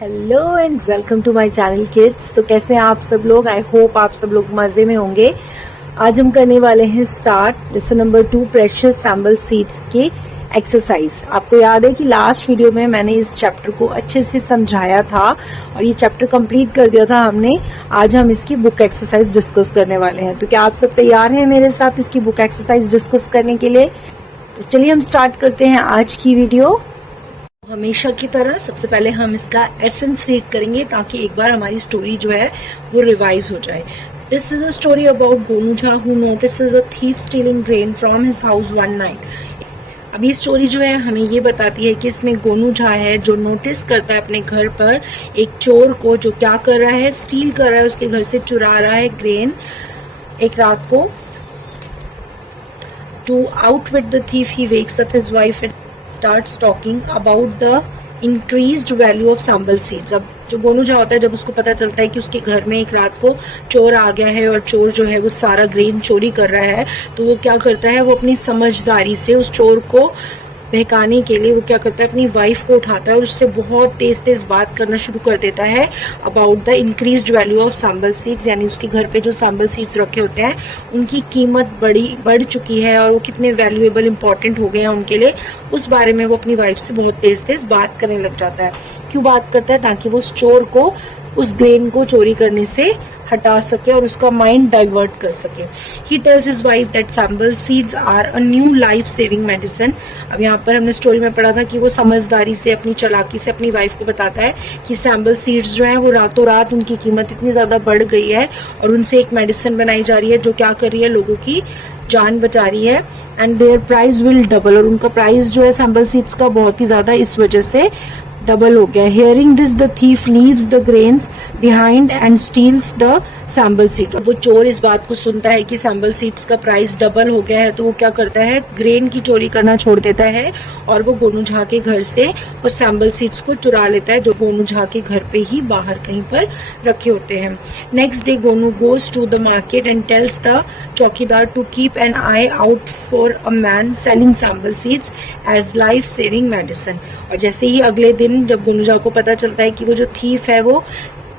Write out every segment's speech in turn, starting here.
Hello and welcome to my channel kids. तो कैसे हैं आप सब लोग? आई होप आप सब लोग मजे में होंगे। आज हम करने वाले हैं start lesson number 2 precious sample seeds की एक्सरसाइज। आपको याद है कि लास्ट वीडियो में मैंने इस चैप्टर को अच्छे से समझाया था और ये चैप्टर कंप्लीट कर दिया था हमने। आज हम इसकी बुक एक्सरसाइज डिस्कस करने वाले हैं। तो क्या आप सब तैयार हैं मेरे साथ इसकी बुक एक्सरसाइज डिस्कस करने के लिए? तो चलिए हम स्टार्ट करते हैं आज की वीडियो। हमेशा की तरह सबसे पहले हम इसका एसेंस रीड करेंगे ताकि एक बार हमारी स्टोरी जो है वो रिवाइज हो जाए। This is a story about Gonu Jha who notices a thief stealing grain from his house one night. अब ये स्टोरी जो है हमें ये बताती है कि इसमें गोनू झा है जो नोटिस करता है अपने घर पर एक चोर को जो क्या कर रहा है, स्टील कर रहा है, उसके घर से चुरा रहा है ग्रेन। एक रात को to outwit the thief he wakes up his wife starts talking about the increased value of sambal seeds। अब जो गोनू झा होता है, जब उसको पता चलता है कि उसके घर में एक रात को चोर आ गया है और चोर जो है वो सारा ग्रेन चोरी कर रहा है, तो वो क्या करता है, वो अपनी समझदारी से उस चोर को बहकाने के लिए वो क्या करता है, अपनी वाइफ को उठाता है और उससे बहुत तेज तेज बात करना शुरू कर देता है about the increased value of sample seeds. यानी उसके घर पे जो सैंपल सीड्स रखे होते हैं उनकी कीमत बढ़ चुकी है और वो कितने वैल्यूएबल इंपॉर्टेंट हो गए हैं उनके लिए, उस बारे में वो अपनी वाइफ से बहुत तेज तेज बात करने लग जाता है। क्यों बात करता है? ताकि वो उस चोर को उस ग्रेन को चोरी करने से हटा सके और उसका माइंड डाइवर्ट कर सके। He tells his wife that sample seeds are a new life saving medicine. अब यहाँ पर हमने स्टोरी में पढ़ा था कि वो समझदारी से, अपनी चालाकी से अपनी वाइफ को बताता है कि सैंपल सीड्स जो है वो रातों रात उनकी कीमत इतनी ज्यादा बढ़ गई है और उनसे एक मेडिसिन बनाई जा रही है जो क्या कर रही है, लोगों की जान बचा रही है। And there price will double, और उनका प्राइस जो है सैंपल सीड्स का बहुत ही ज्यादा इस वजह से डबल हो गया। Hearing this the thief leaves the grains behind and steels the sample seed. वो चोर इस बात को सुनता है कि सैंपल सीड्स का प्राइस डबल हो गया है, तो वो क्या करता है, ग्रेन की चोरी करना छोड़ देता है और वो गोनू झा के घर से उस सैंपल सीड्स को चुरा लेता है जो गोनू झा के घर पे ही बाहर कहीं पर रखे होते हैं। Next day Gonu goes to the market and tells the chowkidar to keep an eye out for a man selling sample seeds as life saving medicine. और जैसे ही अगले दिन जब गोनू झा को पता चलता है कि वो जो थीफ है वो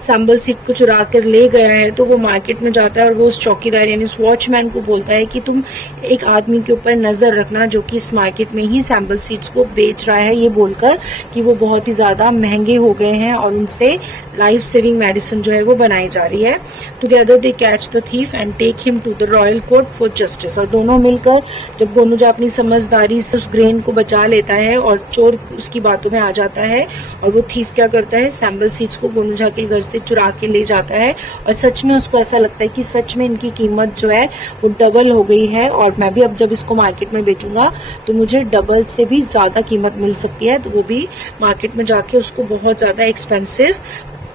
सैंपल सीड को चुरा कर ले गया है, तो वो मार्केट में जाता है और वो उस चौकीदार यानी उस वॉचमैन को बोलता है कि तुम एक आदमी के ऊपर नजर रखना जो कि इस मार्केट में ही सैंपल सीड्स को बेच रहा है, ये बोलकर कि वो बहुत ही ज्यादा महंगे हो गए हैं और उनसे लाइफ सेविंग मेडिसिन जो है वो बनाई जा रही है। Together they catch the thief and take him to the royal court for justice. और दोनों मिलकर जब गोनू झा अपनी समझदारी से उस ग्रेन को बचा लेता है और चोर उसकी बातों में आ जाता है और वो थीफ क्या करता है, सैंपल सीड्स को गोनू झा के घर से चुरा के ले जाता है और सच में उसको ऐसा लगता है कि सच में इनकी कीमत जो है वो डबल हो गई है और मैं भी अब जब इसको मार्केट में बेचूंगा तो मुझे डबल से भी ज्यादा कीमत मिल सकती है। तो वो भी मार्केट में जाके उसको बहुत ज्यादा एक्सपेंसिव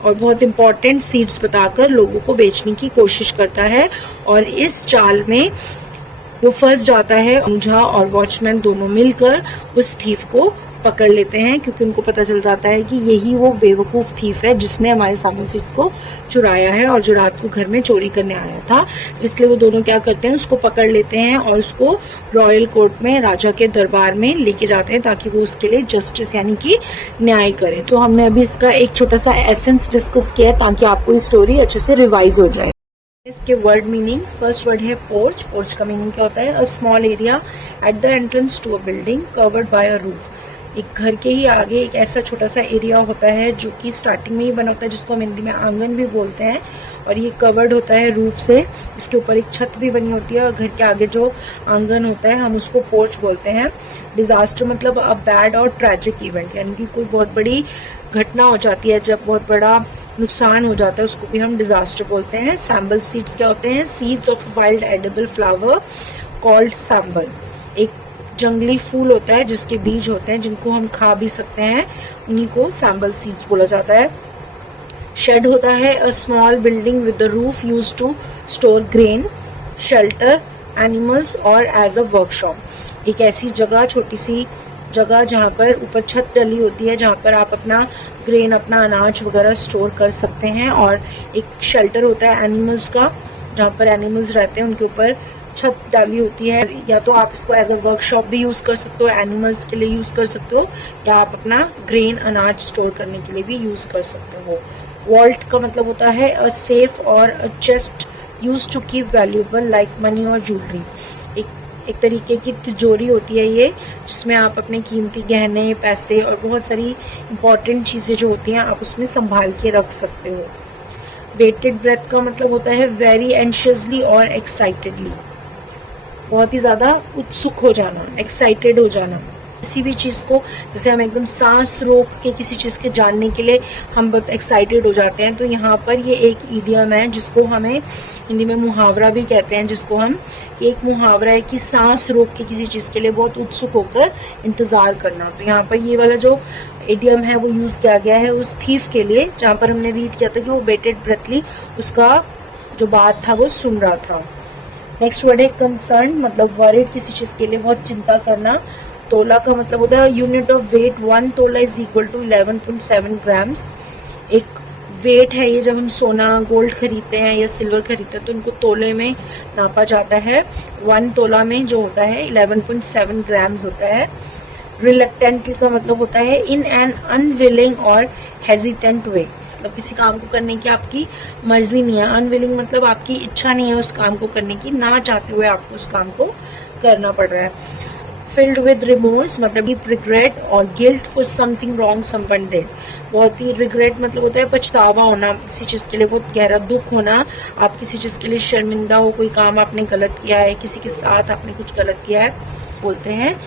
और बहुत इंपॉर्टेंट सीड्स बताकर लोगों को बेचने की कोशिश करता है। और इस चाल में वो फंस जाता है। झा और वॉचमैन दोनों मिलकर उस थीफ को पकड़ लेते हैं क्योंकि उनको पता चल जाता है कि यही वो बेवकूफ थीफ है जिसने हमारे सैंपल सीड्स को चुराया है और जो रात को घर में चोरी करने आया था। इसलिए वो दोनों क्या करते हैं, उसको पकड़ लेते हैं और उसको रॉयल कोर्ट में, राजा के दरबार में लेके जाते हैं ताकि वो उसके लिए जस्टिस यानी कि न्याय करें। तो हमने अभी इसका एक छोटा सा एसेंस डिस्कस किया है ताकि आपको ये स्टोरी अच्छे से रिवाइज हो जाए। इसके वर्ड मीनिंग, फर्स्ट वर्ड है पोर्च। पोर्च का मीनिंग क्या होता है? A small area at the entrance to a building covered by a roof. एक घर के ही आगे एक ऐसा छोटा सा एरिया होता है जो कि स्टार्टिंग में ही बना होता है, जिसको हम हिंदी में आंगन भी बोलते हैं, और ये कवर्ड होता है रूफ से। इसके ऊपर एक छत भी बनी होती है और घर के आगे जो आंगन होता है हम उसको पोर्च बोलते हैं। डिजास्टर मतलब अ बैड और ट्रेजिक इवेंट, यानी कि कोई बहुत बड़ी घटना हो जाती है, जब बहुत बड़ा नुकसान हो जाता है उसको भी हम डिजास्टर बोलते हैं। सैंपल सीड्स क्या होते हैं? Seeds of wild edible flower called sample. एक जंगली फूल होता है जिसके बीज होते हैं जिनको हम खा भी सकते हैं, उन्हीं को सैंपल सीड्स बोला जाता है। शेड होता है a small building with the roof used to store grain, shelter animals और एज अ वर्कशॉप। एक ऐसी जगह, छोटी सी जगह जहाँ पर ऊपर छत डली होती है, जहाँ पर आप अपना ग्रेन, अपना अनाज वगैरह स्टोर कर सकते हैं। और एक शेल्टर होता है एनिमल्स का, जहाँ पर एनिमल्स रहते हैं उनके ऊपर छत डाली होती है, या तो आप इसको एज अ वर्कशॉप भी यूज कर सकते हो, एनिमल्स के लिए यूज कर सकते हो, या आप अपना ग्रेन अनाज स्टोर करने के लिए भी यूज कर सकते हो। वॉल्ट का मतलब होता है अ सेफ और a chest use to keep valuable like money और ज्वेलरी। एक तरीके की तिजोरी होती है ये, जिसमें आप अपने कीमती गहने, पैसे और बहुत सारी इंपॉर्टेंट चीजें जो होती हैं आप उसमें संभाल के रख सकते हो। बेटेड ब्रेथ का मतलब होता है वेरी एंशियसली और एक्साइटेडली, बहुत ही ज्यादा उत्सुक हो जाना, एक्साइटेड हो जाना किसी भी चीज को। जैसे हम एकदम सांस रोक के किसी चीज के जानने के लिए हम बहुत एक्साइटेड हो जाते हैं, तो यहाँ पर ये एक इडियम है जिसको हमें हिंदी में मुहावरा भी कहते हैं, जिसको हम एक मुहावरा है कि सांस रोक के किसी चीज के लिए बहुत उत्सुक होकर इंतजार करना। तो यहाँ पर ये वाला जो इडियम है वो यूज किया गया है उस थीफ के लिए, जहाँ पर हमने रीड किया था कि वो बेटेड ब्रेथली उसका जो बात था वो सुन रहा था। नेक्स्ट वर्ड है कंसर्न, मतलब वरीड, किसी चीज के लिए बहुत चिंता करना। तोला का मतलब होता है यूनिट ऑफ वेट, 1 तोला इज इक्वल टू 11.7 ग्राम्स। एक वेट है ये, जब हम सोना गोल्ड खरीदते हैं या सिल्वर खरीदते हैं तो इनको तोले में नापा जाता है। 1 तोला में जो होता है 11.7 ग्राम्स होता है। रिलक्टेंट का मतलब होता है इन एन अनविलिंग और हेजिटेंट वे, मतलब किसी काम को करने की आपकी मर्जी नहीं है। अनविलिंग मतलब आपकी इच्छा नहीं है उस काम को करने की, ना चाहते हुए आपको उस काम को करना पड़ रहा है। फिल्ड विद रिमोर्स मतलब डीप रिग्रेट और guilt for something wrong someone did, बहुत ही रिग्रेट मतलब होता है पछतावा होना, किसी चीज के लिए बहुत गहरा दुख होना, आप किसी चीज के लिए शर्मिंदा हो, कोई काम आपने गलत किया है, किसी के साथ आपने कुछ गलत किया है, बोलते हैं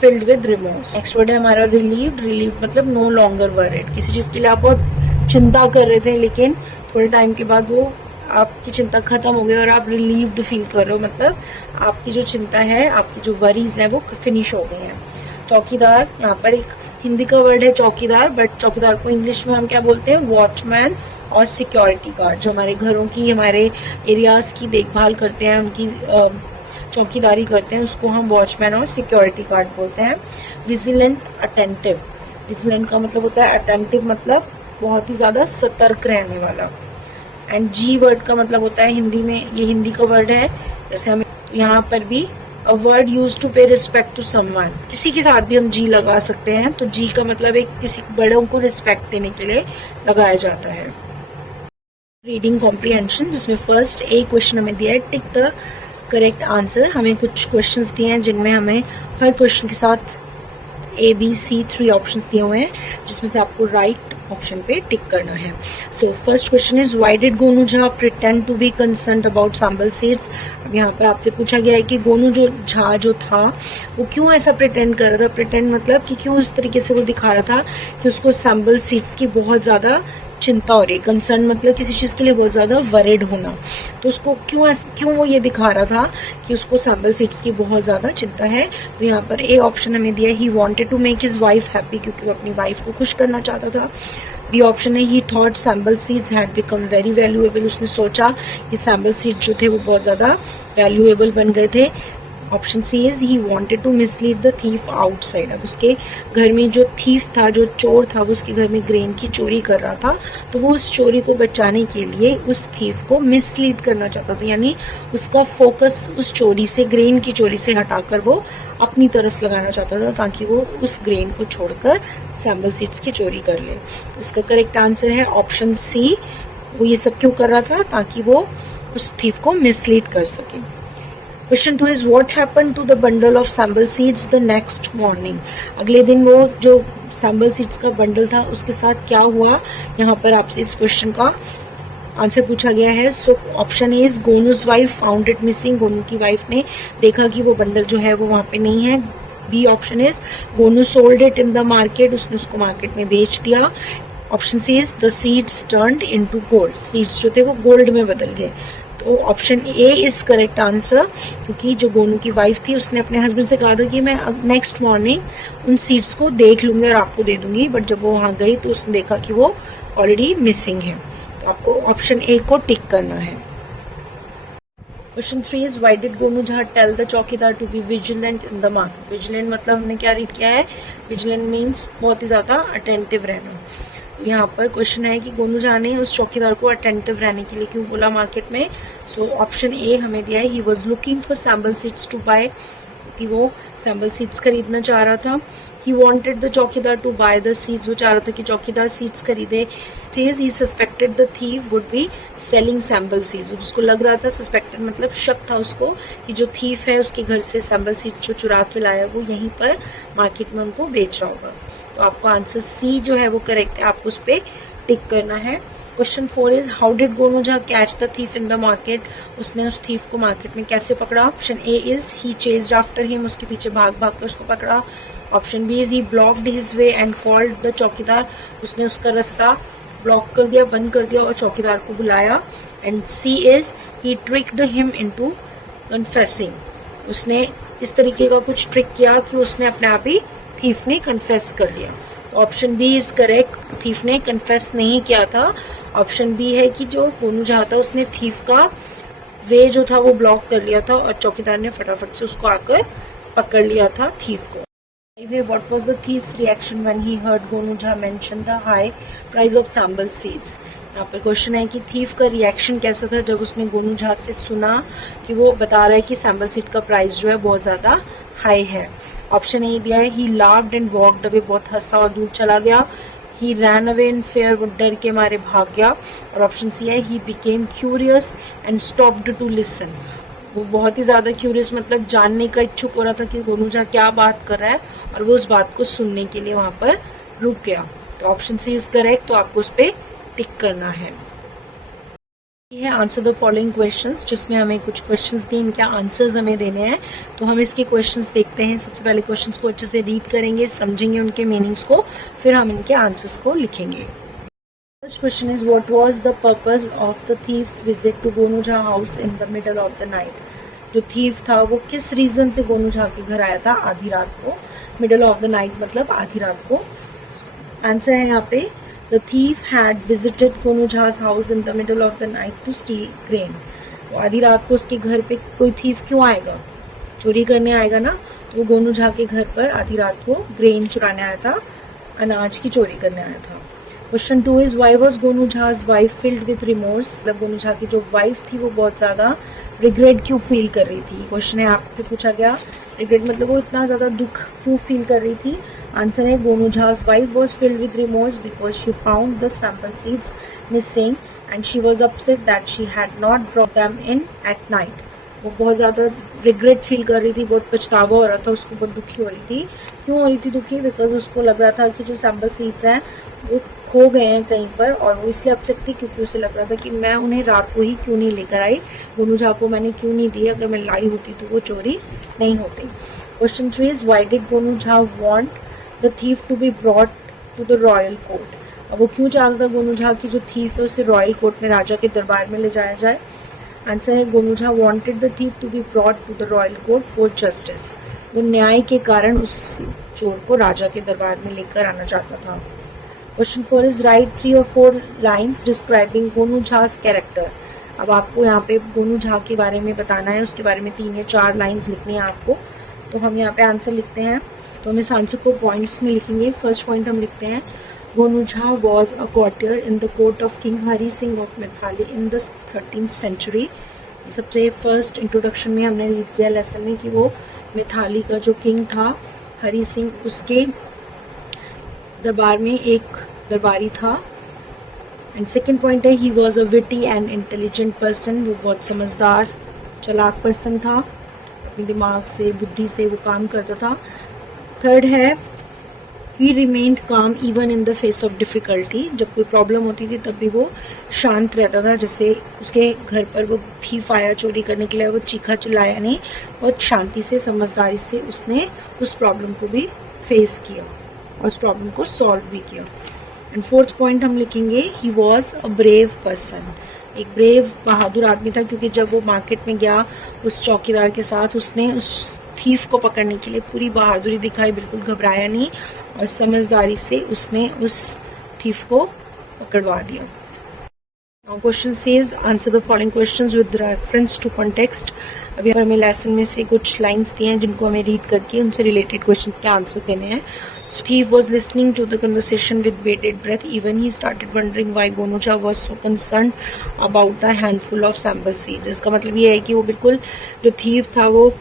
field with remorse. Next word है हमारा रिलीव्ड, रिलीव्ड मतलब नो लॉन्गर वरीड, किसी चीज के लिए आप बहुत चिंता कर रहे थे लेकिन थोड़े टाइम के बाद वो आपकी चिंता खत्म हो गई और आप रिलीव्ड फील कर रहे हो, मतलब आपकी जो चिंता है, आपकी जो वरीज है वो फिनिश हो गई हैं। चौकीदार, यहाँ पर एक हिंदी का वर्ड है चौकीदार, बट चौकीदार को इंग्लिश में हम क्या बोलते हैं, वॉचमैन और सिक्योरिटी गार्ड, जो हमारे घरों की, हमारे एरियाज की देखभाल करते हैं, उनकी चौकीदारी करते हैं, उसको हम वॉचमैन और सिक्योरिटी गार्ड बोलते हैं। विजिलेंट, अटेंटिव, विजिलेंट का मतलब होता है अटेंटिव, मतलब बहुत ही ज्यादा सतर्क रहने वाला। एंड जी वर्ड का मतलब होता है हिंदी में, ये हिंदी का वर्ड है, जैसे हम यहाँ पर भी अ वर्ड यूज टू पे रिस्पेक्ट टू समवन, किसी के साथ भी हम जी लगा सकते हैं, तो जी का मतलब एक किसी बड़ों को रिस्पेक्ट देने के लिए लगाया जाता है। रीडिंग कॉम्प्रिहेंशन, जिसमें फर्स्ट एक क्वेश्चन हमें दिया है टिक द करेक्ट आंसर, हमें कुछ क्वेश्चंस दिए हैं जिनमें हमें हर क्वेश्चन के साथ ABC 3 ऑप्शंस दिए हुए हैं, जिसमें से आपको राइट ऑप्शन पे टिक करना है। So first question is why did Gonu Jha pretend to be concerned about sample seeds. अब यहाँ पर आपसे पूछा गया है कि गोनू जो झा जो था वो क्यों ऐसा प्रिटेंड कर रहा था। प्रिटेंड मतलब कि क्यों इस तरीके से वो दिखा रहा था कि उसको सांबल सीड्स की बहुत ज्यादा चिंता हो रही है। कंसर्न मतलब किसी चीज के लिए बहुत ज्यादा वरिड होना, तो उसको क्यों वो ये दिखा रहा था कि उसको सैंपल सीड्स की बहुत ज्यादा चिंता है। तो यहाँ पर ए ऑप्शन हमें दिया he wanted to make his wife happy, क्योंकि वो अपनी वाइफ को खुश करना चाहता था। बी ऑप्शन है ही thought sample seeds had become very valuable, उसने सोचा कि सैंपल सीड जो थे वो बहुत ज्यादा वैल्यूएबल बन गए थे। Option C is he wanted to mislead the thief outside, अब उसके घर में जो थीफ था, जो चोर था, वो उसके घर में ग्रेन की चोरी कर रहा था, तो वो उस चोरी को बचाने के लिए उस थीफ को मिसलीड करना चाहता था, यानी उसका फोकस उस चोरी से, ग्रेन की चोरी से हटाकर वो अपनी तरफ लगाना चाहता था, ताकि वो उस ग्रेन को छोड़कर सैंपल सीड्स की चोरी कर ले। उसका करेक्ट आंसर है ऑप्शन सी। वो ये सब क्यों कर रहा था, ताकि वो उस थीफ को मिसलीड कर सके। Question 2 is what happened to the bundle of sample seeds the next morning, अगले दिन वो जो सैंपल सीड्स का बंडल था उसके साथ क्या हुआ, यहाँ पर आपसे इस क्वेश्चन का आंसर पूछा गया है। So option A is Gonu's wife found it missing, Gonu की वाइफ ने देखा कि वो बंडल जो है वो वहां पे नहीं है। B option is Gonu sold it in the market, उसने उसको मार्केट में बेच दिया। Option C is the seeds turned into gold, seeds जो थे वो गोल्ड में बदल गए। तो option A is correct answer, क्योंकि जो गोनू की वाइफ थी उसने अपने हस्बैंड से कहा था कि मैं नेक्स्ट मॉर्निंग उन सीड्स को देख लूंगी और आपको दे दूंगी, बट जब वो वहां गई तो उसने देखा कि वो ऑलरेडी मिसिंग है। तो आपको ऑप्शन ए को टिक करना है। Question 3 is why did Gonu Jha tell the chowkidar to be vigilant in the market. Vigilant मतलब हमने क्या रीड किया है, विजिलेंट मीन्स बहुत ही ज्यादा अटेंटिव रहना। तो यहाँ पर क्वेश्चन है कि गोनू झा ने उस चौकीदार को अटेंटिव रहने के लिए क्यों बोला मार्केट में। सो ऑप्शन ए हमें दिया है, he was looking for sample seeds to buy, कि वो सैम्पल सीड्स खरीदना चाह रहा था। He wanted the chowkidar to buy the seeds, वो चाह रहा था कि चौकीदार सीड्स खरीदे। Says he suspected the thief would be selling sample seeds, उसको लग रहा था, सस्पेक्टेड मतलब शक था उसको कि जो थीफ है उसके घर से सैम्पल सीड्स जो चुरा के लाया वो यहीं पर मार्केट में उनको बेच रहा होगा। तो आपको आंसर सी जो है वो करेक्ट है, आपको उस पर टिक करना है। Question 4 is how did Gonu Jha catch the thief in the market, उसने उस थीफ को मार्केट में कैसे पकड़ा। Option A is he chased after him, उसके पीछे भाग भाग कर उसको पकड़ा। Option B is he blocked his way and called the chowkidar, उसने उसका रास्ता ब्लॉक कर दिया, बंद कर दिया और चौकीदार को बुलाया। And C is he tricked him into confessing, उसने इस तरीके का कुछ ट्रिक किया कि उसने अपने आप ही थीफ ने कन्फेस कर लिया। तो option B is correct, thief ने कन्फेस नहीं किया था। ऑप्शन बी है कि जो गोनू झा था उसने थीफ का वे जो था वो ब्लॉक कर लिया था और चौकीदार ने फटाफट से उसको आकर पकड़ लिया था थीफ को। What was the thief's reaction when he heard Gonu Jha mention the high price of sample seeds? यहाँ पर क्वेश्चन है कि थीफ का रिएक्शन कैसा था जब उसने गोनू झा से सुना कि वो बता रहा है कि सैम्पल सीड का प्राइस जो है बहुत ज्यादा हाई है। ऑप्शन ए दिया है, ही लाफ्ड एंड वॉक्ड अवे, बहुत हंसा और दूर चला गया। ही रैन अवे इन फेयर, वो डर के मारे भाग गया। और ऑप्शन सी है, he became curious and stopped to listen, वो बहुत ही ज्यादा क्यूरियस मतलब जानने का इच्छुक हो रहा था कि गोनू झा क्या बात कर रहा है और वो उस बात को सुनने के लिए वहां पर रुक गया। तो ऑप्शन सी इज करेक्ट, तो आपको उस पर टिक करना है। ये है आंसर द फॉलोइंग क्वेश्चंस, जिसमें हमें कुछ क्वेश्चंस दिए, इनके आंसर्स हमें देने हैं। तो हम इसके क्वेश्चंस देखते हैं। सबसे पहले क्वेश्चंस को अच्छे से रीड करेंगे, समझेंगे उनके मीनिंग्स को, फिर हम इनके आंसर्स को लिखेंगे। First question is what was the purpose of the thief's visit to Gonu Jha house in the middle of the night, जो थीफ था वो किस रीजन से गोनू झा के घर आया था आधी रात को। मिडल ऑफ द नाइट मतलब आधी रात को। आंसर है यहाँ पे, the thief had visited Gonu Jha's house in the middle of the night to steal grain. तो आधी रात को उसके घर पे कोई थीफ क्यों आएगा, चोरी करने आएगा ना। तो वो गोनू झा के घर पर आधी रात को ग्रेन चुराने आया था, अनाज की चोरी करने आया था। Question 2 is why was Gonu Jha's wife filled with remorse, मतलब गोनू झा की जो वाइफ थी वो बहुत ज्यादा रिग्रेट क्यों फील कर रही थी। क्वेश्चन है आपसे पूछा गया, रिग्रेट मतलब वो इतना ज्यादा दुख क्यों फील कर रही थी। आंसर है, Gonu झा's wife was filled with remorse because she found the sample seeds missing and she was upset that she had not brought them in at night. वो बहुत ज़्यादा रिग्रेट फील कर रही थी, बहुत पछतावा हो रहा था उसको, बहुत दुखी हो रही थी। क्यों हो रही थी दुखी, बिकॉज उसको लग रहा था कि जो सैम्पल सीड्स हैं वो खो गए हैं कहीं पर, और वो इसलिए अपसेट थी क्योंकि उसे लग रहा था कि मैं उन्हें रात को ही क्यों नहीं लेकर आई, गोनू झा को मैंने क्यों नहीं दी, अगर मैं लाई होती तो वो चोरी नहीं होती। Question 3 is why did Gonu Jha want the thief to be brought to the royal court. अब वो क्यों चाहता था गोनू झा की जो थीफ है उसे रॉयल कोर्ट में, राजा के दरबार में ले जाया जाए। आंसर है, Gonu Jha wanted the thief to be brought to the royal court for justice, वो न्याय के कारण उस चोर को राजा के दरबार में लेकर आना चाहता था। Question 4 is write 3 or 4 lines describing Gonu Jha's character. अब आपको यहाँ पे गोनू झा के बारे में बताना है, उसके बारे में 3 या 4 लाइन्स लिखनी है आपको। तो हम यहाँ पे आंसर लिखते हैं, तो हम इस आंसर को पॉइंट्स में लिखेंगे। फर्स्ट पॉइंट हम लिखते हैं, Gonu Jha was a courtier in the court of king Hari Singh of Maithili in the 13th century. सबसे फर्स्ट इंट्रोडक्शन में हमने रीड किया लेसन में कि वो मैथाली का जो किंग था हरी सिंह, उसके दरबार में एक दरबारी था। एंड सेकेंड पॉइंट है, he was a witty and intelligent person, वो बहुत समझदार चालाक पर्सन था, अपने दिमाग से बुद्धि से वो काम करता था। थर्ड है, ही रिमेन्ड काम even in the face of difficulty, जब कोई प्रॉब्लम होती थी तब भी वो शांत रहता था। जैसे उसके घर पर वो थीफ आया चोरी करने के लिए, वो चीखा चिल्लाया नहीं, बहुत शांति से समझदारी से उसने उस प्रॉब्लम को भी फेस किया और उस प्रॉब्लम को सॉल्व भी किया। एंड फोर्थ पॉइंट हम लिखेंगे, he was a brave person, एक ब्रेव बहादुर आदमी था, क्योंकि जब वो मार्केट में गया उस चौकीदार के साथ, उसने उस थीफ को पकड़ने के लिए पूरी बहादुरी दिखाई, बिल्कुल घबराया नहीं और समझदारी से उसने उस थीफ को पकड़वा दिया। Now question says answer the following questions with reference to context. अभी हमें लेसन में से कुछ लाइंस दिए हैं जिनको हमें रीड करके उनसे रिलेटेड क्वेश्चंस के आंसर देने हैं. So, thief was listening to the conversation with bated breath. Even he started wondering why Gonucha was so concerned about a handful of sample seeds. इसका मतलब ये है कि वो बिल्कुल जो thief था वो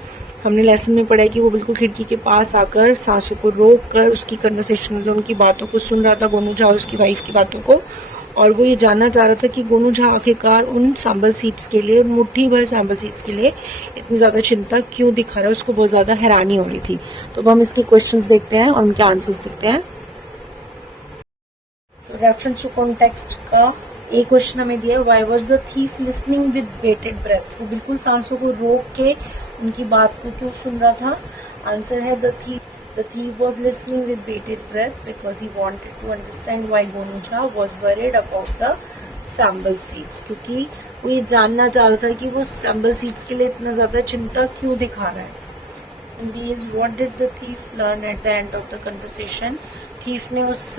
हमने लेसन में पढ़ा है कि वो बिल्कुल खिड़की के पास आकर सांसों को रोक कर उसकी कन्वर्सेशन मतलब उनकी बातों को सुन रहा था, गोनूझा और उसकी वाइफ की बातों को. और वो ये जानना चाह रहा था कि गोनूझा आखिरकार उन सैंपल सीड्स के लिए, मुट्ठी भर सैंपल सीड्स के लिए इतनी ज़्यादा चिंता क्यों दिखा रहा है. उसको बहुत ज़्यादा हैरानी हो रही थी. तो अब हम इसके क्वेश्चंस देखते हैं और उनके आंसर्स देखते हैं. सो रेफरेंस टू कॉन्टेक्स्ट का एक क्वेश्चन हमें दिया, why was the thief listening with bated breath. वो बिल्कुल सांसों को रोक के उनकी बात को क्यों सुन रहा था. आंसर है the thief was listening with bated breath because he wanted to understand why Gonucha was worried about the sample seeds. क्योंकि वो ये जानना चाह रहा था कि वो sample seeds के लिए इतना ज़्यादा चिंता क्यों दिखा रहा है. What did the thief learn at the end of the conversation? thief ने उस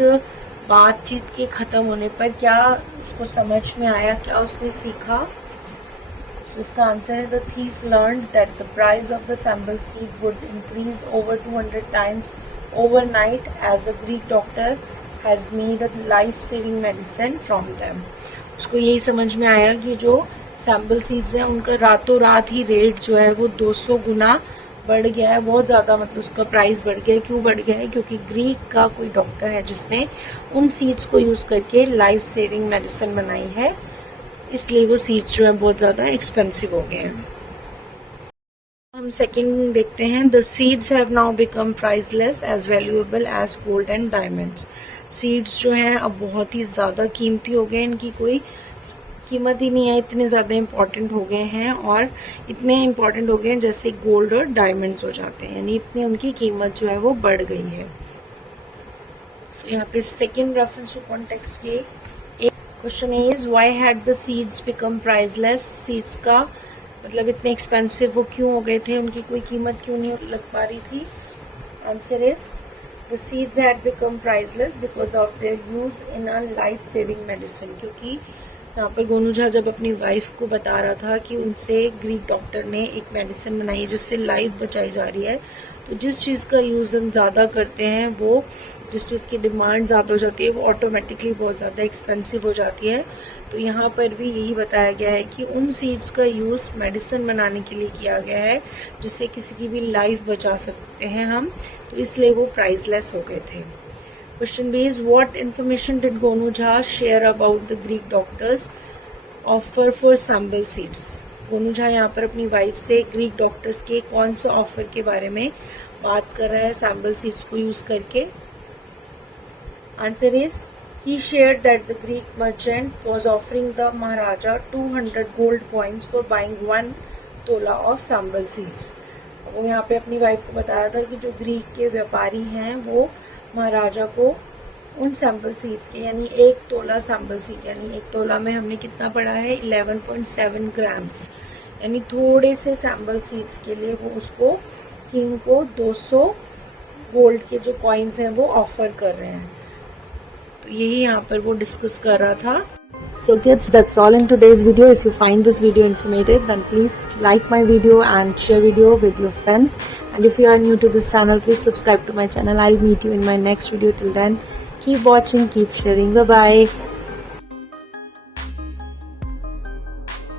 बातचीत के ख़त्म होने पर क्या उसको समझ में आया, क्या उसने सीखा. So इसका आंसर है the thief learned that the price of the sample seed would increase over 200 times overnight as the Greek doctor has made a life-saving medicine from them. उसको यही समझ में आया कि जो सैम्पल सीड्स हैं उनका रातों रात ही रेट जो है वो 200 गुना बढ़ गया है. बहुत ज़्यादा मतलब उसका प्राइस बढ़ गया है. क्यों बढ़ गया है? क्योंकि ग्रीक का कोई डॉक्टर है जिसने उन सीड्स को यूज़ करके लाइफ सेविंग मेडिसिन बनाई है, इसलिए वो सीड्स जो है बहुत ज़्यादा एक्सपेंसिव हो गए हैं. हम सेकंड देखते हैं. The seeds have now become priceless as valuable as gold and diamonds. Seeds जो हैं अब बहुत ही ज़्यादा कीमती हो गए. इनकी कोई कीमत ही नहीं है, इतने ज़्यादा इम्पॉर्टेंट हो गए हैं और इतने इम्पॉर्टेंट हो गए हैं जैसे गोल्ड और डायमंड्स हो जाते हैं, यानी इतनी उनकी कीमत जो है वो बढ़ गई है. सो यहाँ पे सेकेंड रेफरेंस टू कॉन्टेक्स्ट के question is why had the seeds become priceless. Seeds का मतलब इतने एक्सपेंसिव वो क्यों हो गए थे, उनकी कोई कीमत क्यों नहीं लग पा रही थी. Answer is the seeds had become priceless because of their use in a life saving medicine. क्योंकि यहाँ पर गोनूझा जब अपनी वाइफ को बता रहा था कि उनसे ग्रीक डॉक्टर ने एक मेडिसिन बनाई है जिससे लाइफ बचाई जा रही है, तो जिस चीज़ का यूज़ हम ज़्यादा करते हैं, वो जिस चीज़ की डिमांड ज़्यादा हो जाती है वो ऑटोमेटिकली बहुत ज़्यादा एक्सपेंसिव हो जाती है. तो यहाँ पर भी यही बताया गया है कि उन सीड्स का यूज़ मेडिसिन बनाने के लिए किया गया है जिससे किसी की भी लाइफ बचा सकते हैं हम, तो इसलिए वो प्राइसलेस हो गए थे. Question B is what information did Gonu Jha share about the Greek doctors offer for sample seeds. Gonu Jha यहाँ पर अपनी वाइफ से ग्रीक डॉक्टर्स के कौन से ऑफर के बारे में बात कर रहा है सैंपल सीड्स को यूज करके. Answer is he shared that the Greek merchant was offering the Maharaja 200 gold coins for buying 1 tola of sample seeds. वो यहाँ पे अपनी वाइफ को बता रहा था कि जो ग्रीक के व्यापारी हैं वो महाराजा को उन सैंपल सीड्स के, यानी 1 तोला सैंपल सीड, यानी 1 तोला में हमने कितना पढ़ा है 11.7 ग्राम्स, यानी थोड़े से सैंपल सीड्स के लिए वो उसको किंग को 200 गोल्ड के जो कॉइन्स हैं वो ऑफर कर रहे हैं. तो यही यहाँ पर वो डिस्कस कर रहा था. So kids, that's all in today's video. If you find this video informative, then please like my video and share video with your friends. And if you are new to this channel, please subscribe to my channel. I'll meet you in my next video. Till then, keep watching, keep sharing. Bye bye.